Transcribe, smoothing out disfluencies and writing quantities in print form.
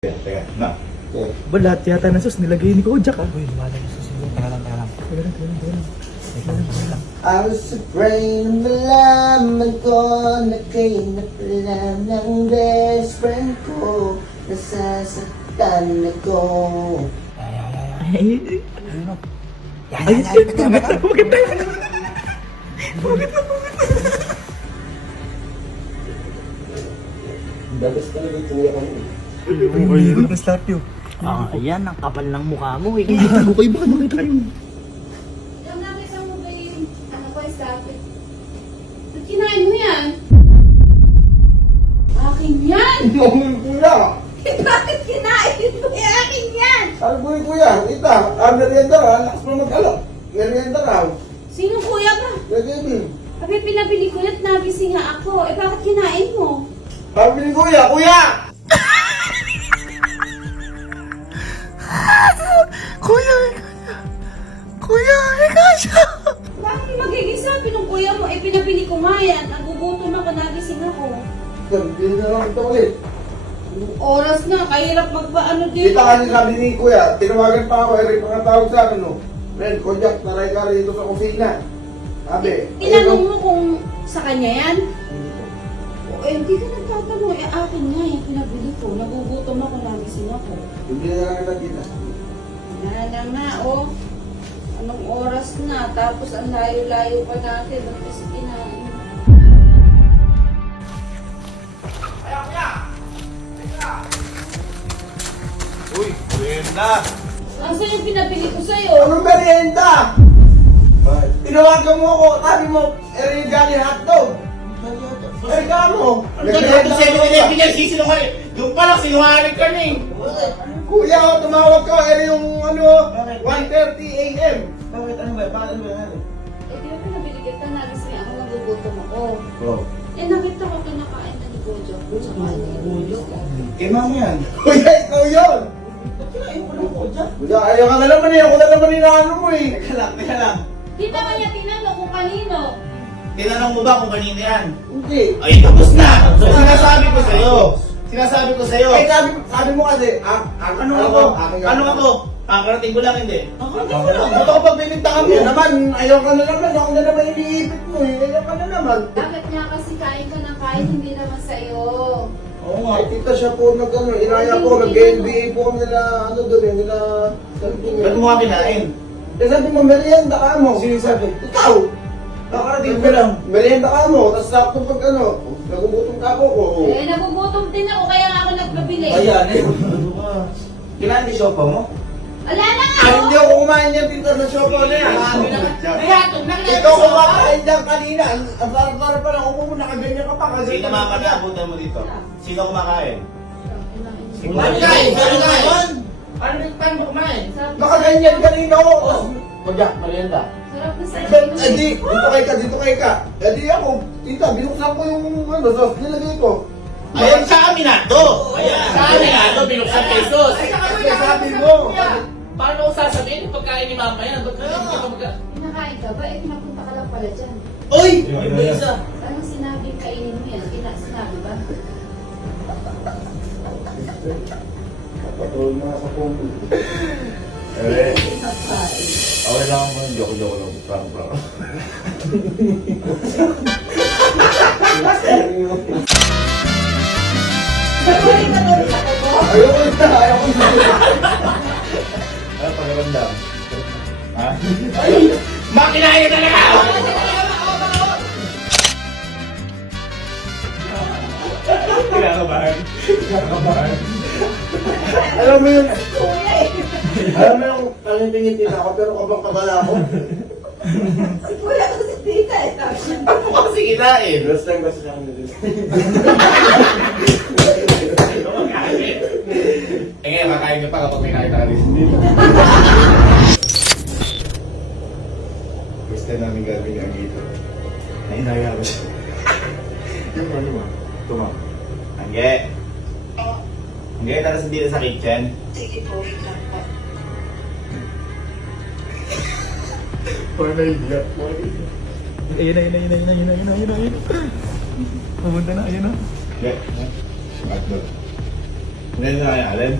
Teka, na. Ba, lahat yata ng sauce nilagay ni Kojak ah. Uy, wala yung susunod. Teka lang. I was afraid na malaman ko na kayo na pala ng best friend ko. Nasasaktan ako. Ay, Ayun o. bakit tayo? Dabas talaga tuya ka mo. Ayun, na-start yun. Ayan, ang kapal ng mukha mo eh. Tago kayo, baka nakita kayo. Yung nakita mo ba yung ano ko, stapit? Ba't kinain mo yan? Akin yan! Mahul kuya! Bakit kinain mo yung akin yan? Sabi ko kuya, ita, merienda ka, lakas mo mag-alok. Merienda ka. Sino kuya ka? Nagiging. Sabi pinabili ko at nagising nga ako. Eh bakit kinain mo? Sabi ni kuya, kuya! Kuya, ikaw siya. Bakit magiging sabi ng kuya mo? Eh pinabili ko nga yan. Nagugutom ako, nagising ako. Sabi na lang ito ulit. Oras na, kahirap magpaano dito. Kita kasi sabi ni kuya, tinawagan pa ako, rin pangatawag sa akin, no? Ren, Kojak, taray ka rito sa kusina. Sabi, Tinanong mo kung sa kanya yan? Eh, hindi ka nagtatanong. Eh, akin nga yung pinabili ko. Nagugutom ako, nagising ako. Hindi na lang nakita. Na nga, oh. Anong oras na? Tapos ang layo-layo pa natin. Ba't kasi kinain? Uy, merienda! Nasaan yung pinabili ko sa'yo? Anong merienda? Tinawagan mo ako, sabi mo, Erigali hotdog. Erigali Nagkakata sa'yo na yung pinagsisinungaling. Yung pala, sinungaling ka na eh. Kuya, tumawag ka, yung ano, 1:30 a.m. Bakit ano ba? Bakit ano ba? Eh, di ba pinabili kita? Nagising ako, nagugutom ako. Oh. Eh, nakita ko kinakain na ni Gojo. Tsaka ni Gojo. Eh, mama yan. Kuya, ikaw yun. Kinain mo lang ko dyan. Kuya, ayaw ka na naman eh. Ako na naman inaano mo eh. Teka lang. Di ba kanya tinanong kung kanino? Tinanong mo ba kung kanino yan? Hindi. Ay, tapos na! Sinasabi ko sa'yo. Ay, sabi mo kasi, Ano ako? Kakarating ko lang, hindi. Kakarating mo lang. Ba't ako pagbibigtakan mo? Naman, ayaw ka na naman. Ako na naman iniipit mo eh. Ayaw ka na naman. Bakit nga kasi kain ka ng kain, hindi naman sa'yo. Oo nga. Ay, tita siya po nag-ano, inaya po, nag-NBA po kami nila, ano doon eh, nila, Ba't mo ka kinain? Eh sabi mo, merienda ka mo. Sino sabi? Ikaw! Nakarating ko lang. Merienda ka mo, tapos sakto pag ano, nagugutom ka po ko. Eh, nagugutom din ako, kaya nga ako nagpabili. Ayan eh. Kinain di sopa mo? Wala na nga, Ay, oh! hindi ako kumain yan, tita, sa siopaw na yan. Hayatong na Ikaw kumakain dyan kanina. Ang para pa lang ako nakaganyan ka pa. Kasi Sino mamanabutan mo dito? Sino kumakain? Ano Paano mo kumain? nakaganyan kanina ako. Pagyak, merienda. Sarap na sa Eh di, dito kay ka. Eh di ako, tita, binuksan ko yung ano, sauce, nilagay ko. Ayan sa amin na to! Sa amin na to, binuksan pesos! Kasi sabi mo, Paano ko sasabihin yung pagkain ni mama yan? Ba't hindi ka mag- Pinakain ka ba? Eh, pinapunta ka lang pala dyan. Uy! Iba isa. Anong sinabi kainin mo yan? Sinabi ba? patol na sa pompo. Eh, Pinakain. okay lang mo, joke lang. Prank. Ayoko na. Ano pag-ramdam? Ha? Makinain ka talaga! Kinakabahan. Alam mo yung, talingin ako, pero kabang kabala ako. Wala ko si tita eh. Ano mo kasi kinain? Last time kasi ako nito. Eh ngayon, kakain ka pa kapag may nakita ka rin. Gusto namin gagawin ang dito. Nainaya ko siya. Yung ano ba? Tuma. Angge. Angge, tara dito sa kitchen. Sige po, wait lang po. Paano idiot? Ayun na. Pumunta na, ayun na. Angge. Smartboard. Ngayon na kaya, Alin?